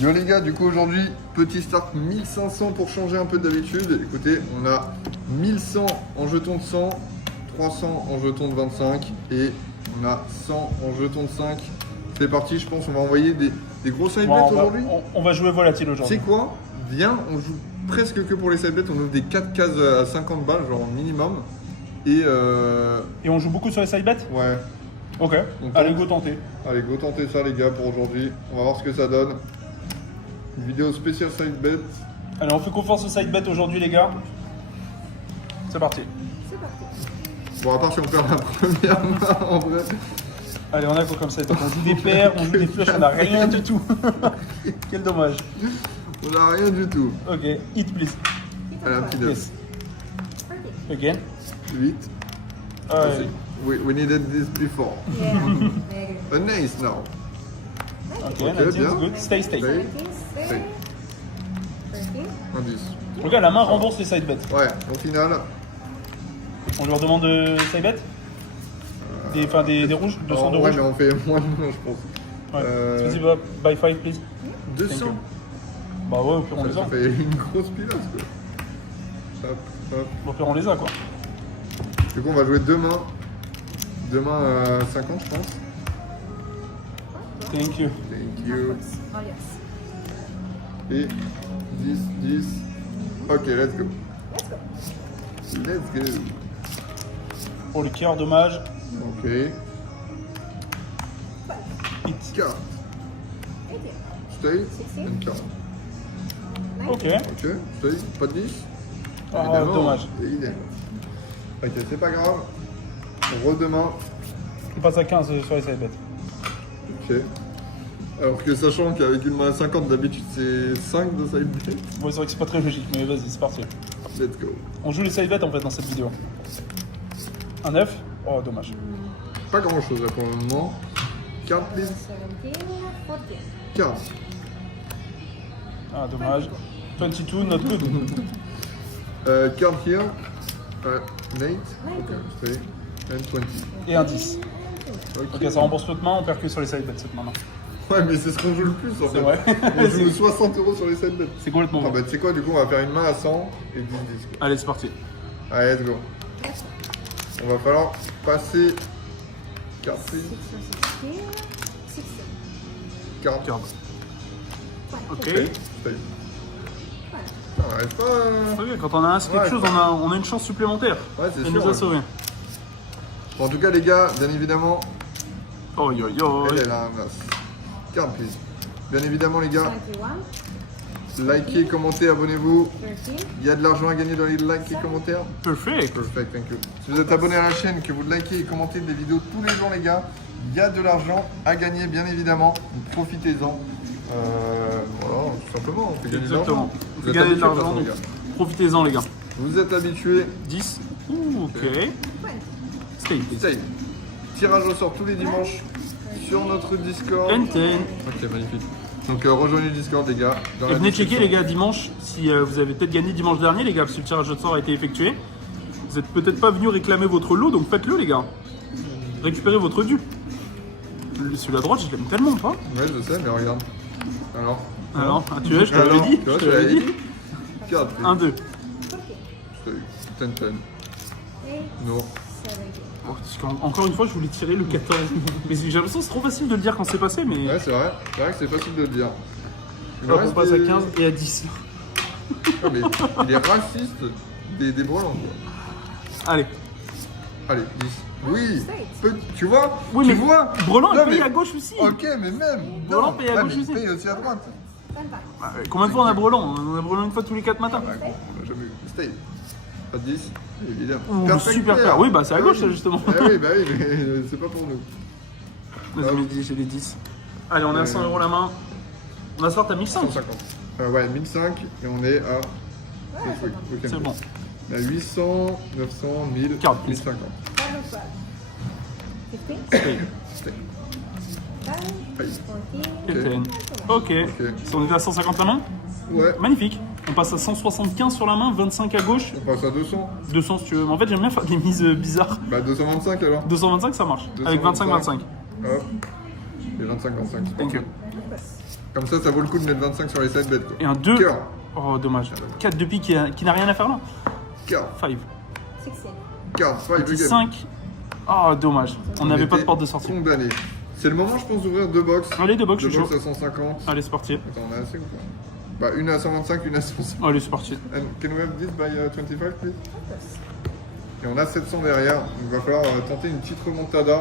Yo les gars, du coup aujourd'hui, petit start 1500 pour changer un peu d'habitude. Écoutez, on a 1100 en jetons de 100, 300 en jetons de 25 et on a 100 en jetons de 5. C'est parti, je pense on va envoyer des gros side bets aujourd'hui. On va jouer volatile Tu aujourd'hui. sais quoi? Viens, on joue presque que pour les side bets, on ouvre des 4 cases à 50 balles, genre minimum. Et Et on joue beaucoup sur les side bets? ouais, Ok, On allez, tente. go tenter. allez go tenter ça les gars pour aujourd'hui. On va voir ce que ça donne. Une vidéo spéciale side bet. Allez, on fait confiance au side bet aujourd'hui, les gars. C'est parti. Bon, à part si on perd la première main en vrai. Allez, on a quoi comme ça? On joue des paires, on joue des flushs, on n'a rien du tout. Quel dommage. On n'a rien du tout. Ok, hit please. Allez, un petit 9. Yes. Again. 8. Allez. We needed this before. Yeah, very good. A nice now. Ok, Ok, 19 bien. good. Stay, stay. Stay. 13, Stay. 13. Un 10. Regarde, la main rembourse les side bets. Ouais, au final, On lui redemande de side bet des rouges, 200 de ouais, rouges. mais on fait moins de mains, je pense. Ouais. Vas-y, buy 5 please. 200. you. Bah ouais, au pire on les Ça a. fait une grosse pilasse quoi. Hop, hop. Au pire on les a quoi. Du coup, on va jouer deux mains. Deux mains à 50, je pense. Thank you. Thank you. Oh yes. Et 10, 10. Ok, let's go. Let's go. Let's go. Pour le cœur, dommage. Ok. Hit. 4. 18. Stay. 16. And 40. Ok. Ok, stay. Pas de 10. Ah, Évidemment. dommage. Évidemment. Ok, c'est pas grave. Redemain. On passe à 15 sur les side bets. Ok. Alors que sachant qu'avec une main à 50, d'habitude c'est 5 de side bet. Ouais, c'est vrai que c'est pas très logique, mais vas-y, c'est parti. Let's go. On joue les side bets en fait dans cette vidéo. Un 9. Oh, dommage. Pas grand chose là pour le moment. Card please. 17, 14. Card. Ah, dommage. 22, not good. Card here. Nate. Ok, stay. And 20. Et un 10. Ok. Ok, ça rembourse l'autre main, on perd que sur les side bets cette main là. Ouais, mais c'est ce qu'on joue le plus en fait. C'est vrai. On joue 60 € sur les side bets. C'est complètement Ah vrai. bah tu sais quoi, du coup on va faire une main à 100 et 10 10. Quoi. Allez, c'est parti. Allez, let's go. On va falloir passer. Card please. 16, 16. Card. Card. Ok. Stay. Stay. On arrive pas. Très bien, quand on a un, c'est quelque Ouais. chose, on a une chance supplémentaire. Ouais, c'est Elle sûr. nous a Ouais. sauvés. Bon, en tout cas, les gars, bien évidemment, Oh yo yo. elle est là, mince. Card please. Bien évidemment, les gars, 21, likez, commentez, abonnez-vous. 13. Il y a de l'argent à gagner dans les likes et commentaires. Perfect. Perfect, thank you. Si vous êtes abonné à la chaîne, que vous likez et commentez des vidéos tous les jours, les gars, il y a de l'argent à gagner, bien évidemment. Donc, profitez-en. Voilà, tout simplement, on fait gagner de l'argent. Exactement. Vous Vous êtes gagnez de habitués, l'argent, de toute donc façon, les gars. profitez-en les gars. Vous êtes habitués. 10. Ouh, ok. 20. Stay, please. Stay. Tirage au sort tous les dimanches sur notre Discord. 10, 10. Ok, magnifique. Donc rejoignez le Discord, les gars. Dans Et la venez description. checker les gars dimanche si vous avez peut-être gagné dimanche dernier les gars parce que le tirage de sort a été effectué. Vous êtes peut-être pas venu réclamer votre lot donc faites-le les gars. Récupérez votre dû. Celui à droite je l'aime tellement pas. Ouais, je sais, mais regarde. Alors. Alors, tu vois, je te l'avais dit. Tu vois, Je te l'avais dit. Card, 1, 2. Stay. 10, 10. 8, Non. 17. Encore une fois je voulais tirer le 14. Mais j'ai l'impression que c'est trop facile de le dire quand c'est passé mais. Ouais, c'est vrai. C'est vrai que c'est facile de le dire. Il me Hop, on reste passe à des- 15 et à 10. Ah, mais il est raciste des brelans, quoi. Allez. Allez, 10. Oui. Tu vois Oui, Tu mais vois Brelan Non, est payé mais- à gauche aussi. Ok, mais même. Brelan Non. paye à Ouais, gauche mais aussi. il paye aussi à droite. 25. Bah, combien de fois on a Brelan? On a Brelan une fois tous les 4 matins. Ouais, bon, on l'a jamais eu. Stay. Pas de 10, évidemment. Ouh, Perfect super pair. pair. Oui, bah, c'est à Ah gauche, oui. ça, justement. Ah oui, bah oui, mais c'est pas pour nous. Vas-y, j'ai les 10. Allez, on est à 100 € la main. On a sorti à 1005. 150. Ouais, 1005 et on est à. Oui, ok. C'est bon. On est à 800, 900, 1000, 40. 1050. 15. Stay. Stay. 5, Aïe. 14. Et 10. Ok. Si on était à 150 la main, Ouais, magnifique. On passe à 175 sur la main, 25 à gauche, on passe à 200. 200 si tu veux. Mais en fait, j'aime bien faire des mises bizarres. Bah 225 alors. 225, ça marche. Avec 25-25. 225. Hop. Et 25-25. Thank you. Comme ça vaut le coup de mettre 25 sur les side bets quoi. Et un 2. Cœur. Oh, dommage. 4 de pique qui n'a rien à faire là. Cœur. 5. 16. Cœur. 5 Petit again. 5. Oh, dommage. On n'avait pas de était porte de sortie. Condamné. C'est le moment, je pense, d'ouvrir 2 box. Allez, 2 box, je Deux suis box chaud. à 150. Allez, c'est parti. Attends, on a assez ou pas? Bah, une à 125, une à 150. Allez, c'est parti. And can we have this by 25, please? Of course. Et on a 700 derrière. Donc, il va falloir tenter une petite remontada.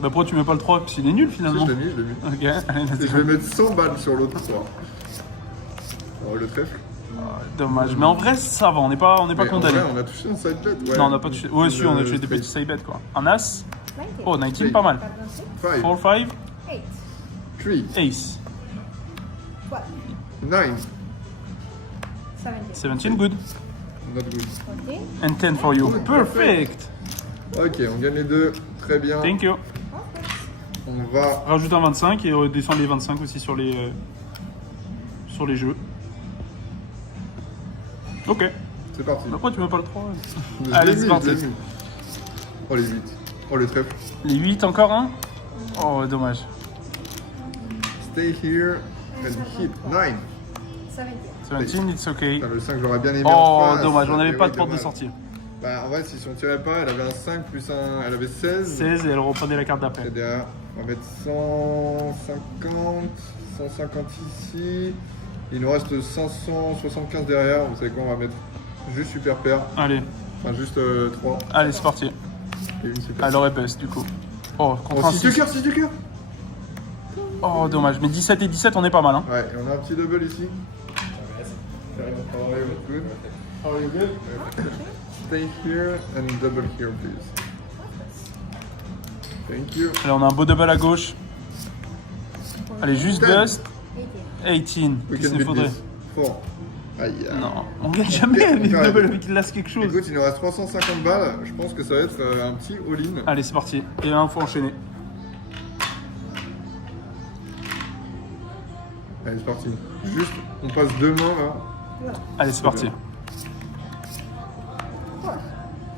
Bah, pourquoi tu mets pas le 3 parce qu'il est nul Si, finalement. je l'ai mis, je l'ai mis. Ok, allez, Et let's je vais go. mettre 100 balles sur l'autre soir. Oh, le trèfle. Dommage. Mais en vrai, ça va, on n'est pas Mais en condamné. vrai, on a touché un side bet. Ouais. Non, on n'a pas touché. Ouais, si, on a touché des straight. petits side bets quoi. Un As. 19. Oh, 19, pas mal. 26. 5, 4, 5, 8. 3, Ace. 12. 9. 17. 17, good. Not good. 14. And 10 for you. Perfect. Ok, on gagne les deux. Très bien. Thank you. Of course. On va. Rajoute un 25 et redescend les 25 aussi sur les jeux. Ok. C'est parti. Pourquoi tu mets pas le 3? Je Allez, l'ai c'est mis, parti. je l'ai mis. Oh, les 8. Oh, le trèfle. Les 8 encore un. Oh, dommage. Stay here and hit 9. 17. 17, it's okay. Putain, le 5, j'aurais bien aimé en Oh, face. dommage, on n'avait Mais pas oui, de porte de dommage. sortie. Bah, en vrai, si on tirait pas, elle avait un 5 plus un. Elle avait 16. 16 et elle reprenait la carte d'après. Et derrière, on va mettre 150. 150 ici. Il nous reste 575 derrière. Vous savez quoi, on va mettre juste super paire. Allez, Enfin, juste 3. allez, c'est parti. Et une super. Elle aurait bust du coup. Oh, contre Oh, un 6 de 6. cœur, 6 de cœur. Oh, dommage. Mais 17 et 17, on est pas mal. Hein. Ouais, et on a un petit double ici. Good. How are you good? Stay here and double here, please. Thank you. Allez, on a un beau double à gauche. Allez, juste 10. bust. 18. We Qu'est-ce can qu'il beat faudrait? this. 4. Aïe, aïe. Non, on gagne jamais avec une double avec il lance quelque chose. Écoute, il nous reste 350 balles. Je pense que ça va être un petit all-in. Allez, c'est parti. Et là, il faut enchaîner. Allez, c'est parti. Juste, on passe deux mains là. Allez, c'est parti.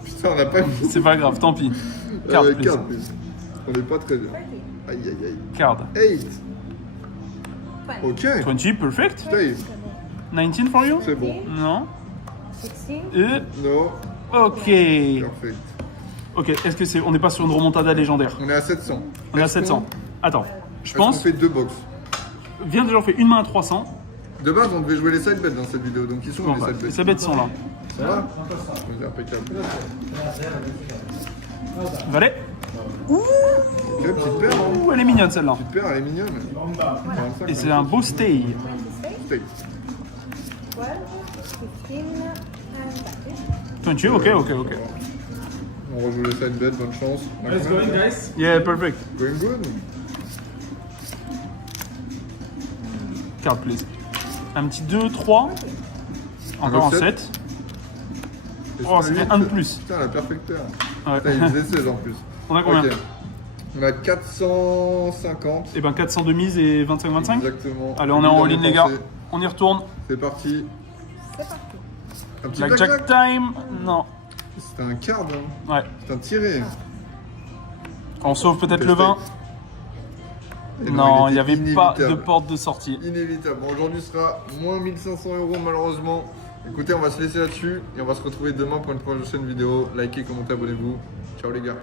Putain, on n'a pas mis. C'est pas grave, tant pis. Card, please. Card, please. On est pas très bien. Aïe, aïe, aïe. Card. 8. 20. Ok. 20, perfect. Stay. 19 for you? C'est bon. Non. 16. Et... No. Ok. Perfect. Ok, est-ce que c'est... On n'est pas sur une remontada légendaire. On est à 700. On est à Est-ce 700. Attends, je est-ce qu'on pense... fait deux box. Viens déjà, on fait une main à 300. De base, on devait jouer les side bets dans cette vidéo, donc ils sont Bon, les bah, side bets. les sabettes sont là. Ça va C'est impeccable. Valet. Ok, petite paire. Hein. Ouh, elle est mignonne celle-là. Petite paire, elle est mignonne. Et c'est un beau stay. 26. Stay. 12. 15. And 20. 20, ok, ok, ok. On rejoue les side bets, bonne chance. guys. Yeah, perfect. Going good. Card, please. Un petit 2, 3. Encore un 7. Et Oh, sur ça le fait 8, un de plus. Putain, la perfect paire. Ouais. Putain, il faisait 16 en plus. On a combien? Ok. On a 450. Et ben 400 de mise et 25-25. Exactement. Allez, on est en all-in, les gars. Dépensé. On y retourne. C'est parti. C'est parti. Un petit Blackjack blackjack. time. Non. C'était un card, hein. Ouais. C'est un tiré. On sauve peut-être le 20. Et Non, il n'y était avait pas de inévitable. porte de sortie. Inévitable. Bon, aujourd'hui sera moins 1500 € malheureusement. Écoutez, on va se laisser là-dessus et on va se retrouver demain pour une prochaine vidéo. Likez, commentez, abonnez-vous. Ciao les gars.